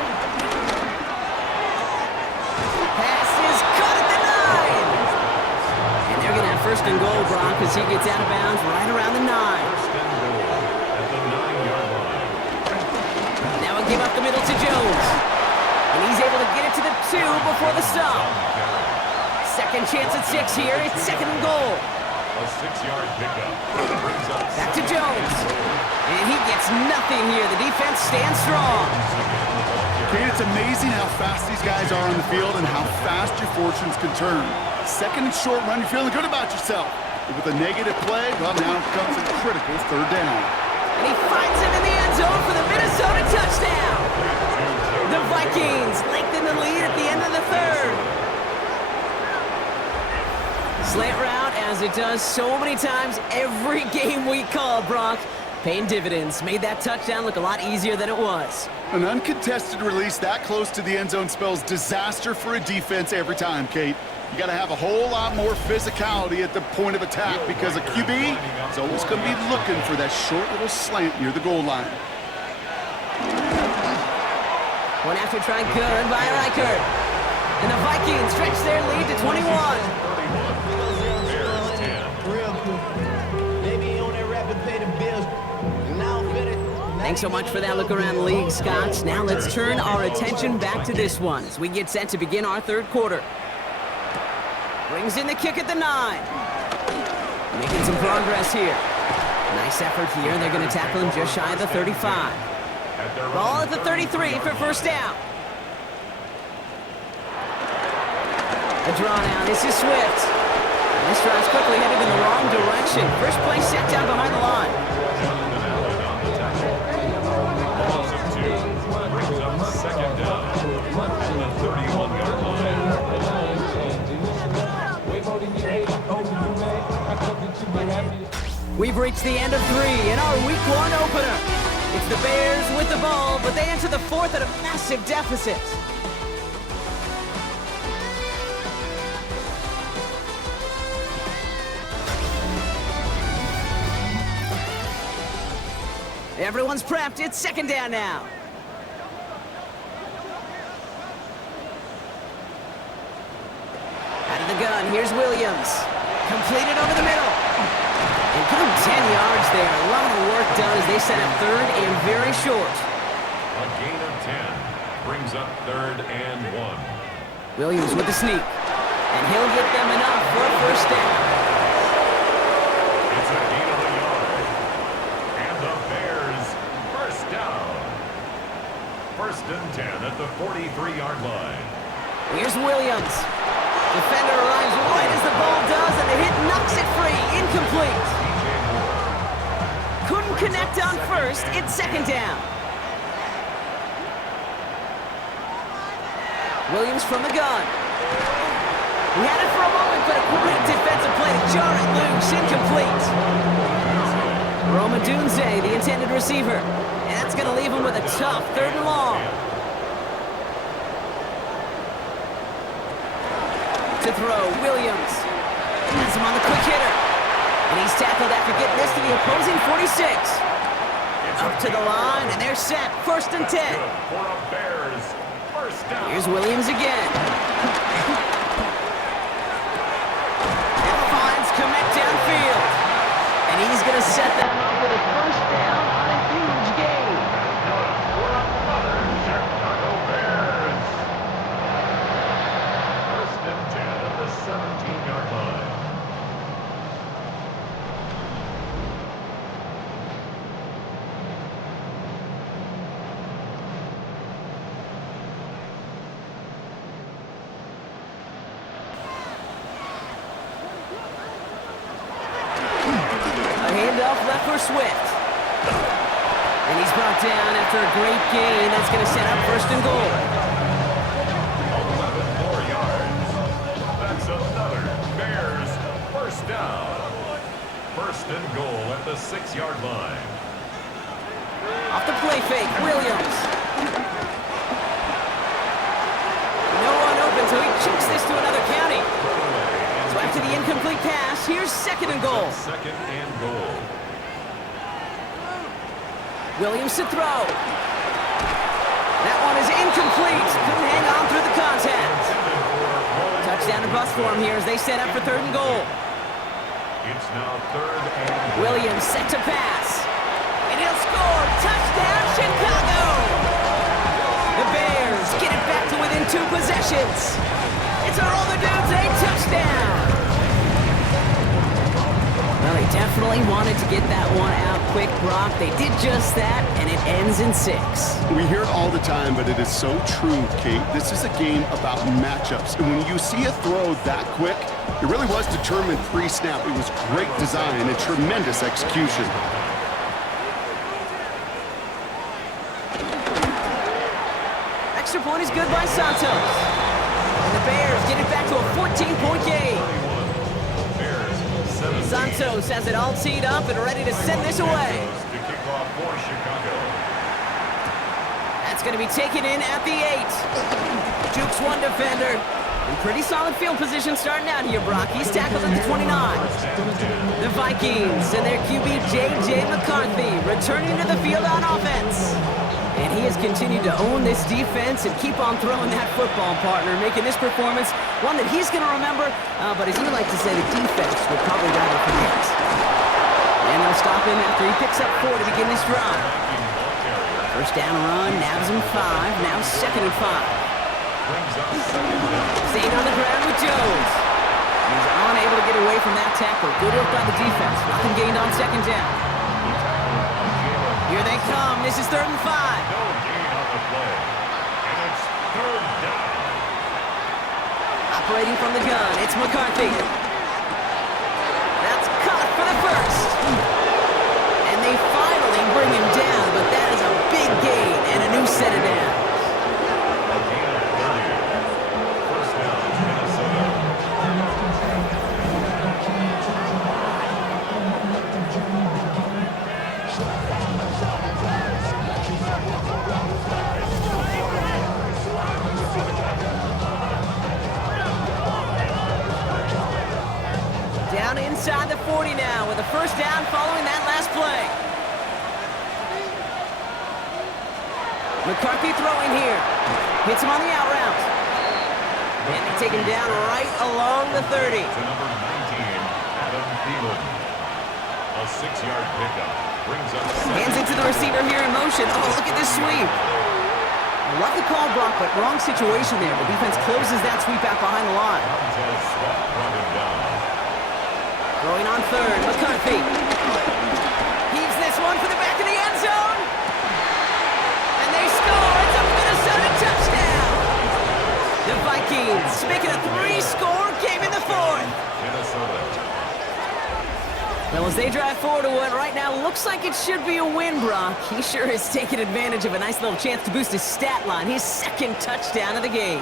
Pass is caught at the 9. And they're going to have 1st and goal, Brock, as he gets out of bounds right around the 9. give up the middle to Jones. And he's able to get it to the 2 before the stop. Second chance at 6 here. It's second and goal. A 6-yard pickup. Brings up Back to Jones. And he gets nothing here. The defense stands strong. Kate, it's amazing how fast these guys are on the field and how fast your fortunes can turn. Second and short run, you're feeling good about yourself. But with a negative play, well, now comes a critical third down. And he finds him in the end zone for the Minnesota touchdown. The Vikings lengthen the lead at the end of the third. Slant route, as it does so many times every game we call, Brock. Paying dividends. Made that touchdown look a lot easier than it was. An uncontested release that close to the end zone spells disaster for a defense every time, Kate. You got to have a whole lot more physicality at the point of attack because a QB is always going to be looking for that short little slant near the goal line. One after try good by Reichert. And the Vikings stretch their lead to 21. Thanks so much for that look around the league, Scott. Now let's turn our attention back to this one as we get set to begin our third quarter. Brings in the kick at the 9. Making some progress here. Nice effort here. They're going to tackle him just shy of the 35. Ball at the 33 for first down. A draw now. This is Swift. And this drive's quickly headed in the wrong direction. First play set down behind the line. Second down at the 31-yard line. We've reached the end of 3 in our Week 1 opener. It's the Bears with the ball, but they enter the fourth at a massive deficit. Everyone's prepped. It's second down now. Out of the gun, here's Williams. Completed over the middle. And good 10 yards there. A lot of work done as they set up third and very short. A gain of 10 brings up third and 1. Williams with the sneak. And he'll get them enough for a first down. It's a gain of a yard. And the Bears first down. First and 10 at the 43-yard line. Here's Williams. Defender arrives right as the ball does, and the hit knocks it free. Incomplete. Couldn't connect on first. It's second down. Williams from the gun. He had it for a moment, but a great defensive play to jar it loose. Incomplete. Roma Dunze, the intended receiver. And that's going to leave him with a tough third and long. To throw, Williams. Has him on the quick hitter. And he's tackled after getting this to the opposing 46. Up to the line, and they're set. First and 10. Here's Williams again. And finds Komet downfield. And he's going to set them up with a first down on a huge gain. First and 10 at the 17-yard line. Left for Swift. And he's brought down after a great gain. That's going to set up first and goal. 11 more yards. That's another Bears first down. First and goal at the 6-yard line. Off the play fake, Williams. No one open, so he chucks this to another county. So after the incomplete pass, here's second and goal. Second and goal. Williams to throw. That one is incomplete. Couldn't hang on through the contact. Touchdown to bust for him here as they set up for third and goal. It's now third and Williams set to pass. And he'll score. Touchdown, Chicago! in 2 possessions. It's a roll the dudes, a touchdown. Well, they definitely wanted to get that one out quick, Brock. They did just that, and it ends in 6. We hear it all the time, but it is so true, Kate. This is a game about matchups. And when you see a throw that quick, it really was determined pre-snap. It was great design and tremendous execution. Extra point is good by Santos. And the Bears get it back to a 14-point game. Santos has it all teed up and ready to send this away. That's going to be taken in at the 8. Jukes one defender. In pretty solid field position starting out here, Brock. He's tackled at the 29. The Vikings and their QB J.J. McCarthy returning to the field on offense. And he has continued to own this defense and keep on throwing that football, partner, making this performance one that he's going to remember, but as you like to say, the defense will probably rather forget. And they'll stop him after he picks up 4 to begin this drive. First down run, nabs him 5, now 2nd and 5. Staying on the ground with Jones. He's unable to get away from that tackle. Good work by the defense. Nothing gained on 2nd down. Here they come. This is 3rd and 5. No gain on the play. And it's 3rd down. Operating from the gun, it's McCarthy. That's caught for the first. And they finally bring him down, but that is a big gain and a new set of downs. A gain of 30. First down, Minnesota. Down inside the 40 now with a first down following that last play. McCarthy throwing here. Hits him on the out route. And they take him down right along the 30. To number 19, Adam Thielen. A 6-yard pickup. Brings up Hands it to the receiver here in motion. Oh, look at this sweep. I love the call, Brock, but wrong situation there. The defense closes that sweep out behind the line. Throwing on 3rd, McCarthy. Heaves this one for the back of the end zone. And they score. It's a Minnesota touchdown. The Vikings make it a 3-score game in the 4th. Minnesota. Well, as they drive forward to what right now looks like it should be a win, Brock. He sure has taken advantage of a nice little chance to boost his stat line. His 2nd touchdown of the game.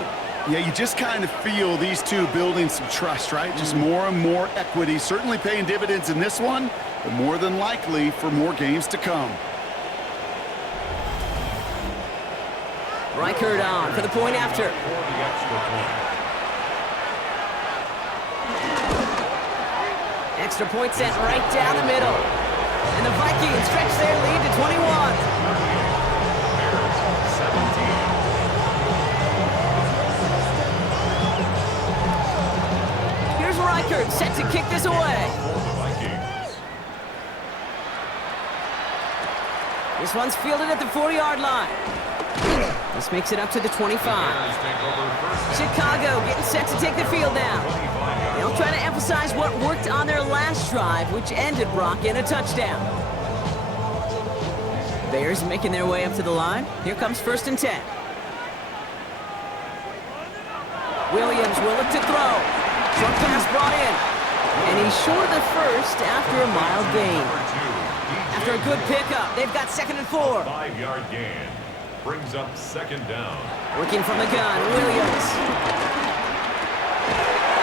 Yeah, you just kind of feel these two building some trust, right? Just more and more equity, certainly paying dividends in this one, but more than likely for more games to come. Reichert on for the point after. For the extra point. Extra point sent right down the middle. And the Vikings stretch their lead to 21. Bears 17. Here's Reichert set to kick this away. This one's fielded at the 40-yard line. This makes it up to the 25. Chicago getting set to take the field now. They'll try to emphasize what worked on their last drive, which ended, Brock, in a touchdown. Bears making their way up to the line. Here comes 1st and 10. Williams will look to throw. Short pass brought in. And he's short of the first after a mild gain. After a good pickup, they've got 2nd and 4. 5-yard gain. Brings up 2nd down. Working from the gun, Williams.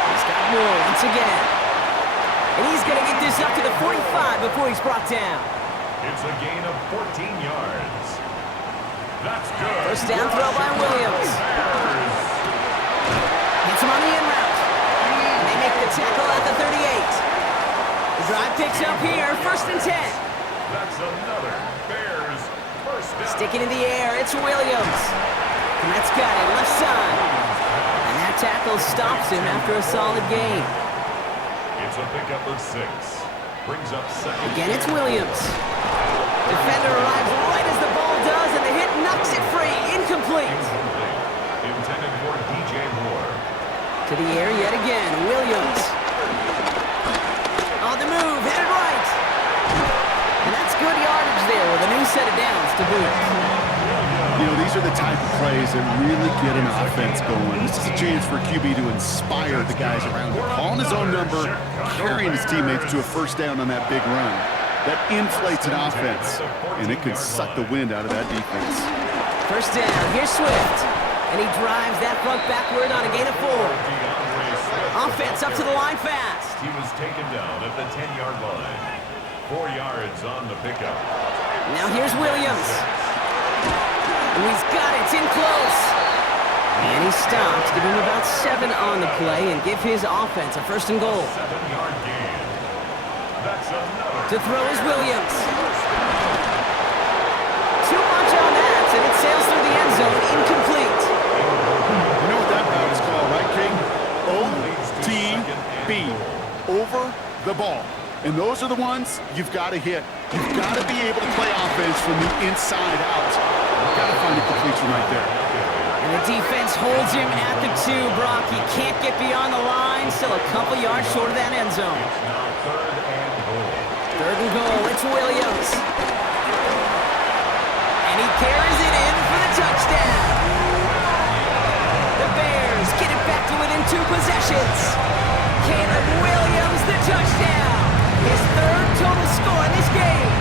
He's got more once again. And he's going to get this up to the 45 before he's brought down. It's a gain of 14 yards. That's good. First down throw by Williams. Hits him on the in route. And they make the tackle at the 38. The drive picks up here, 1st and 10. That's another Bears first down. Sticking in the air, it's Williams. And that's got it, left side. And that tackle stops him after a solid gain. It's a pickup of 6. Brings up 2nd. Again, it's Williams. Defender arrives right as the ball does, and the hit knocks it free. Incomplete. Intended for DJ Moore. To the air yet again. Williams. On the move, headed right. And that's good yardage there with a new set of downs to boot. You know, these are the type of plays that really get an offense going. This is a chance for QB to inspire the guys around him. Calling his own number, carrying his teammates to a first down on that big run. That inflates an offense, and it can suck the wind out of that defense. First down, here's Swift. And he drives that front backward on a gain of 4. Offense up to the line fast. He was taken down at the 10-yard line. 4 yards on the pickup. Now here's Williams. He's got it, it's in close. And he stops, give him about 7 on the play, and give his offense a first and goal. 7-yard gain. That's another. To throw is Williams. Too much on that, and it sails through the end zone, incomplete. You know what that route is called, right, King? OTB. Over the ball. And those are the ones you've got to hit. You've got to be able to play offense from the inside out. You've got to find a completion right there. And the defense holds him at the 2, Brock. He can't get beyond the line. Still a couple yards short of that end zone. It's now 3rd and goal. 3rd and goal. It's Williams. And he carries it in for the touchdown. The Bears get it back to within 2 possessions. Caleb Williams, the touchdown. His 3rd total score in this game.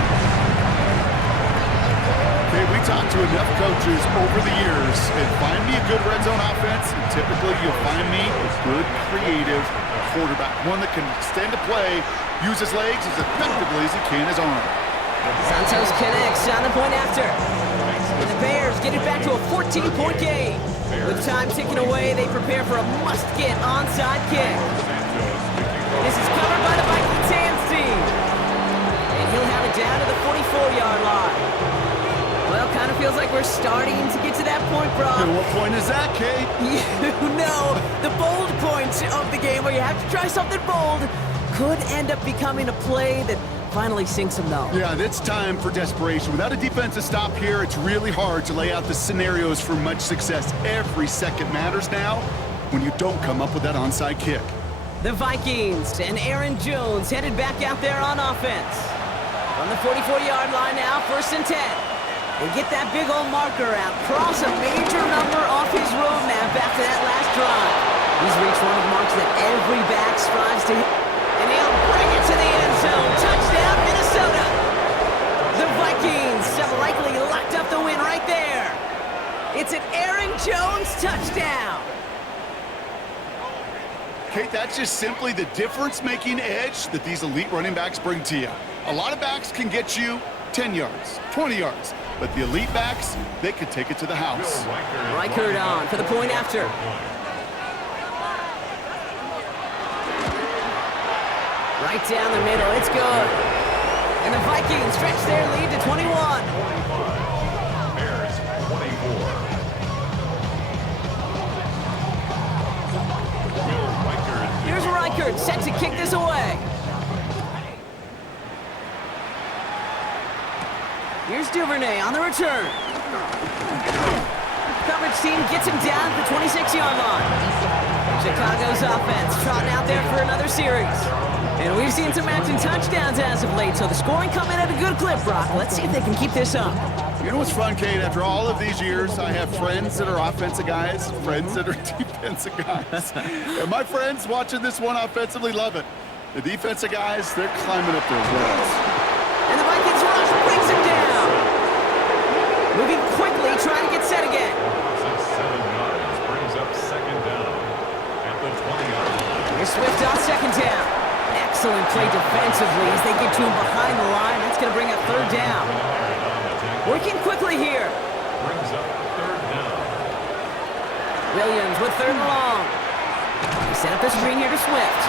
Okay, we talked to enough coaches over the years, and find me a good red zone offense, and typically you'll find me a good, creative quarterback. One that can extend a play, use his legs as effectively as he can his arm. Santos connects on the point after. And the Bears get it back to a 14-point game. With time ticking away, they prepare for a must-get onside kick. This is covered by the Vikings hands team. And he'll have it down to the 44-yard line. Well, kind of feels like we're starting to get to that point, Brock. And what point is that, Kate? You know, the bold point of the game where you have to try something bold could end up becoming a play that finally sinks them, though. Yeah, it's time for desperation. Without a defensive stop here, it's really hard to lay out the scenarios for much success. Every second matters now when you don't come up with that onside kick. The Vikings and Aaron Jones headed back out there on offense. From the 44-yard line now, 1st and 10. They get that big old marker out, cross a major number off his roadmap after that last drive. He's reached one of the marks that every back strives to hit. And he'll bring it to the end zone. Touchdown, Minnesota. The Vikings have likely locked up the win right there. It's an Aaron Jones touchdown. Kate, that's just simply the difference-making edge that these elite running backs bring to you. A lot of backs can get you 10 yards, 20 yards, but the elite backs, they can take it to the house. Reichert on for the point after. Right down the middle, it's good. And the Vikings stretch their lead to 21. 25. Bears 24. Here's Reichert set to kick this away. Here's Duvernay on the return. Coverage team gets him down at the 26-yard line. Chicago's offense trotting out there for another series. And we've seen some matching touchdowns as of late, so the scoring coming at a good clip, Brock. Let's see if they can keep this up. You know what's fun, Kate? After all of these years, I have friends that are offensive guys, friends that are defensive guys. And my friends watching this one offensively love it. The defensive guys, they're climbing up their walls. And the Vikings rush brings him down. Moving quickly, trying to get set again. 7 yards brings up 2nd down at the 20-yard line. Here's Swift on 2nd down. Excellent play defensively as they get to him behind the line. That's going to bring up 3rd down. Working quickly here. Brings up 3rd down. Williams with 3rd and long. They set up the screen here to Swift.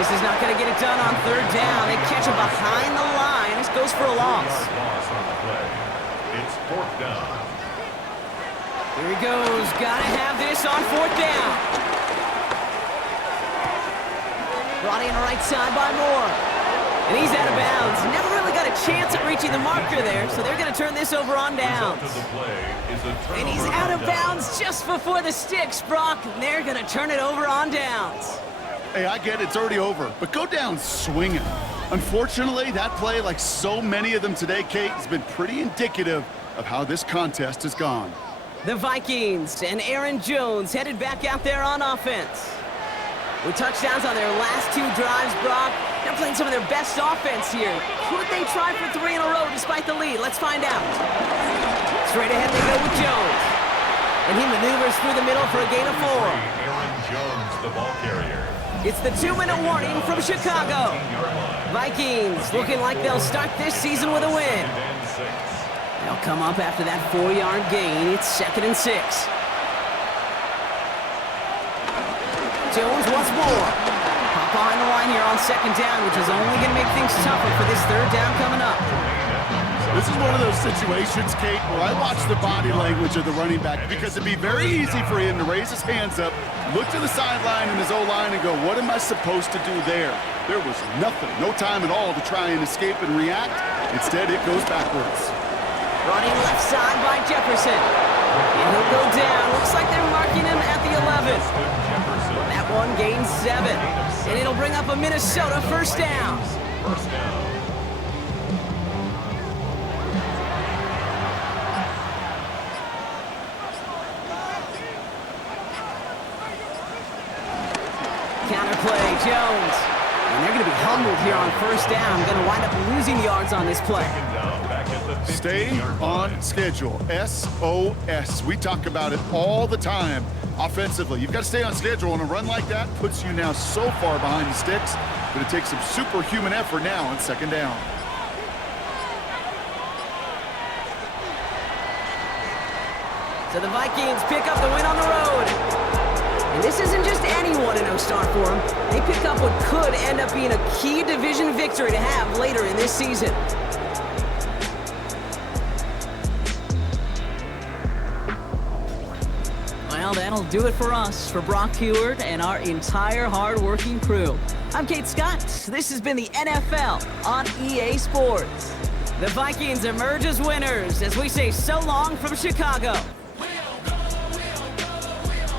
This is not going to get it done on 3rd down. They catch him behind the line. This goes for a loss. Loss on the play. It's 4th down. Here he goes. Got to have this on 4th down. Brought in right side by Moore. And he's out of bounds. Never really got a a chance at reaching the marker there, so they're going to turn this over on downs. And he's out of bounds just before the sticks, Brock. And they're going to turn it over on downs. Hey, I get it, it's already over, but go down swinging. Unfortunately, that play, like so many of them today, Kate, has been pretty indicative of how this contest has gone. The Vikings and Aaron Jones headed back out there on offense. With touchdowns on their last 2 drives, Brock, they're playing some of their best offense here. Could they try for 3 in a row despite the lead? Let's find out. Straight ahead they go with Jones. And he maneuvers through the middle for a gain of 4. Aaron Jones, the ball carrier. It's the 2-minute warning from Chicago. Vikings looking like they'll start this season with a win. They'll come up after that 4-yard gain. It's 2nd and 6. Jones once more. Pop behind the line here on 2nd down, which is only going to make things tougher for this 3rd down coming up. This is one of those situations, Kate, where I watch the body language of the running back because it'd be very easy for him to raise his hands up, look to the sideline and his O-line and go, what am I supposed to do there? There was nothing, no time at all to try and escape and react. Instead, it goes backwards. Running left side by Jefferson. And he'll go down. Looks like they're marking him at the 11. That one gains 7. And it'll bring up a Minnesota 1st down. First down. Counterplay, Jones. And they're going to be humbled here on 1st down. Going to wind up losing yards on this play. Stay on schedule. SOS. We talk about it all the time offensively. You've got to stay on schedule, and a run like that puts you now so far behind the sticks that it takes some superhuman effort now on 2nd down. So the Vikings pick up the win on the road. And this isn't just any 1-0 start for them. They pick up what could end up being a key division victory to have later in this season. Well, that'll do it for us, for Brock Heward and our entire hard-working crew. I'm Kate Scott. This has been the NFL on EA Sports. The Vikings emerge as winners as we say so long from Chicago.